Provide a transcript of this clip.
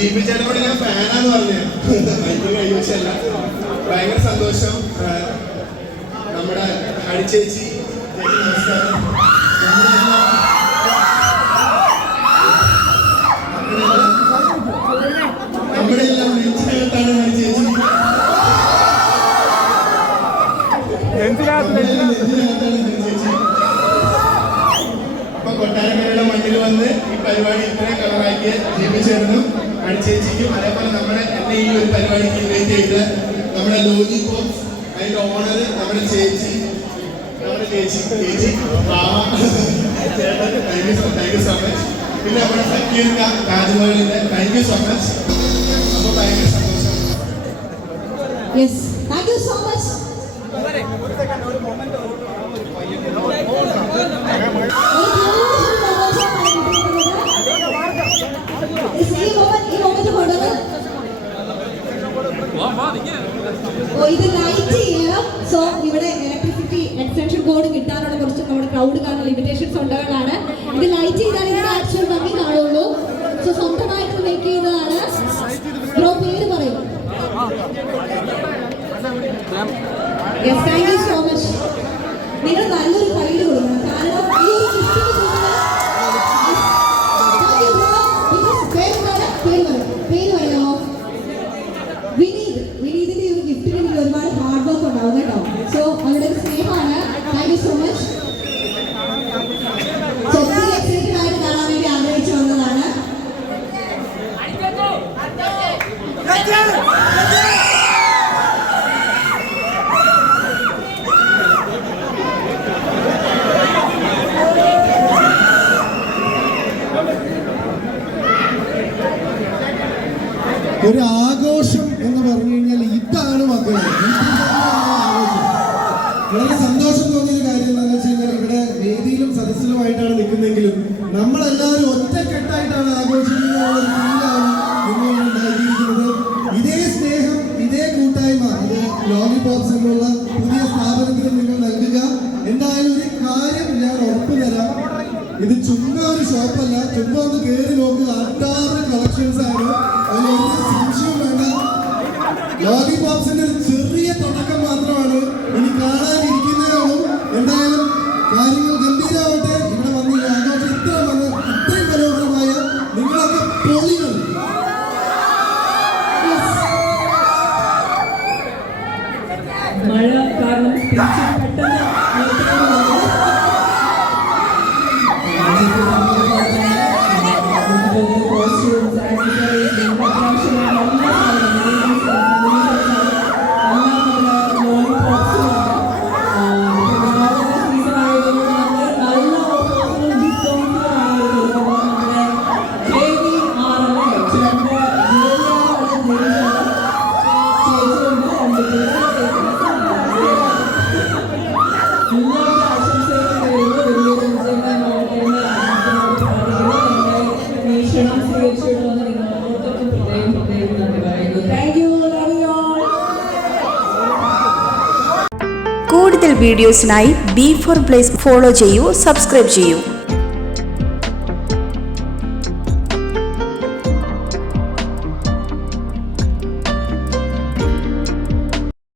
ജീവിച്ചേട്ടനോട് ഞാൻ ഫാനാന്ന് പറഞ്ഞു കൈവശല്ല. ഭയങ്കര സന്തോഷം. നമ്മുടെ ഹരി ചേച്ചി നമസ്കാരം. നമ്മുടെ എല്ലാം നെഞ്ചിനകത്താണ് ഹരി ചേച്ചി. അപ്പൊ കൊട്ടാരക്കരയുടെ മണ്ണിൽ വന്ന് ഈ പരിപാടി ഇത്രയും കളറാക്കിയ ജീവിച്ചേർന്നും അടിച്ചേച്ചിക്കും അതേപോലെ നമ്മുടെ എന്നെ ഈ ഒരു പരിപാടിക്ക് ഇൻവൈറ്റ് ചെയ്ത് നമ്മുടെ ലോലിപോപ്പ് അതിന്റെ ഓണർ നമ്മുടെ ചേച്ചി താങ്ക് യു സോ മച്ച്. പിന്നെ നമ്മുടെ സക്കീർ താജ്മഹലിന്റെ താങ്ക് യു സോ മച്ച്. അപ്പൊ ഭയങ്കര സന്തോഷം. Thank you so much. ഇത് ലൈറ്റ് ചെയ്യണം. സോ ഇവിടെ ഇലക്ട്രിസിറ്റി എക്സ്റ്റൻഷൻ കോഡ് കിട്ടാനുള്ള കുറച്ച് നമ്മുടെ ക്രൗഡ് കാണാനുള്ള ലിമിറ്റേഷൻസ് ഉണ്ടാകാനാണ്. ഇത് ലൈറ്റ് ചെയ്താൽ ഇതിന്റെ ആക്ച്വൽ ഭംഗി കാണുള്ളൂ. സോ സ്വന്തമായിട്ട് മേക്ക് ചെയ്യുന്നതാണ്. ബ്രോ പേര് പറയും. Thank you so much. നിങ്ങൾ നല്ലൊരു കയ്യിൽ കൊടുക്കണം. കാരണം ഈ ഒരു പേര് പറയാമോ? വിനീതിന്റെ ഒരു ഗിഫ്റ്റിന് എനിക്ക് ഒരുപാട് ഹാർഡ് വർക്ക് ഉണ്ടാവും കേട്ടോ. സോ അവരുടെ ഒരു സ്നേഹമാണ്. Thank you so much. ഒത്തിരി എക്സൈറ്റഡ് ആയിട്ട് കാണാൻ വേണ്ടി ആഗ്രഹിച്ചു വന്നതാണ്. ഒരു ആഘോഷം എന്ന് പറഞ്ഞു കഴിഞ്ഞാൽ ഇതാണ് മക്കളെ. വളരെ സന്തോഷം തോന്നിയൊരു കാര്യം എന്താണെന്ന് വെച്ച് കഴിഞ്ഞാൽ ഇവിടെ വേദിയിലും സദസ്സിലുമായിട്ടാണ് നിൽക്കുന്നെങ്കിലും നമ്മളെല്ലാവരും ഒറ്റക്കെട്ടായിട്ടാണ് ആഘോഷിക്കുന്നത്. നിങ്ങളാണ് ഉണ്ടാക്കിയിരിക്കുന്നത്. ഇതേ സ്നേഹം, ഇതേ കൂട്ടായ്മ അത് ലോലിപോപ്സ് എന്നുള്ള പുതിയ സ്ഥാപനത്തിന് നിങ്ങൾ നൽകുക. എന്തായാലും ഒരു കാര്യം ഞാൻ ഉറപ്പു തരാം, ഇത് ചുമ്മാ ഒരു ഷോപ്പല്ല. ചുമ്മാ ഒന്ന് കയറി നോക്കുക. 6 കളക്ഷൻസ് ആണ്. അതിലൊരു സംശയം വേണ്ട. ലോലിപോപ്സിന്റെ ഒരു ചെറിയ തുടക്കം മാത്രമാണ്. ഇനി കാണാനിരിക്കുന്നതാണ്. എന്തായാലും കാര്യങ്ങൾ ഗംഭീരമാവട്ടെ. ഇവിടെ വന്ന് ഈ ആഘോഷം ഇത്രയും മനോഹരമായ നിങ്ങളൊക്കെ പൊളികൾ. മഴ കാരണം പെട്ടെന്ന് കൂടുതൽ വീഡിയോസിനായി B4 Blaze ഫോളോ ചെയ്യൂ, സബ്സ്ക്രൈബ് ചെയ്യൂ.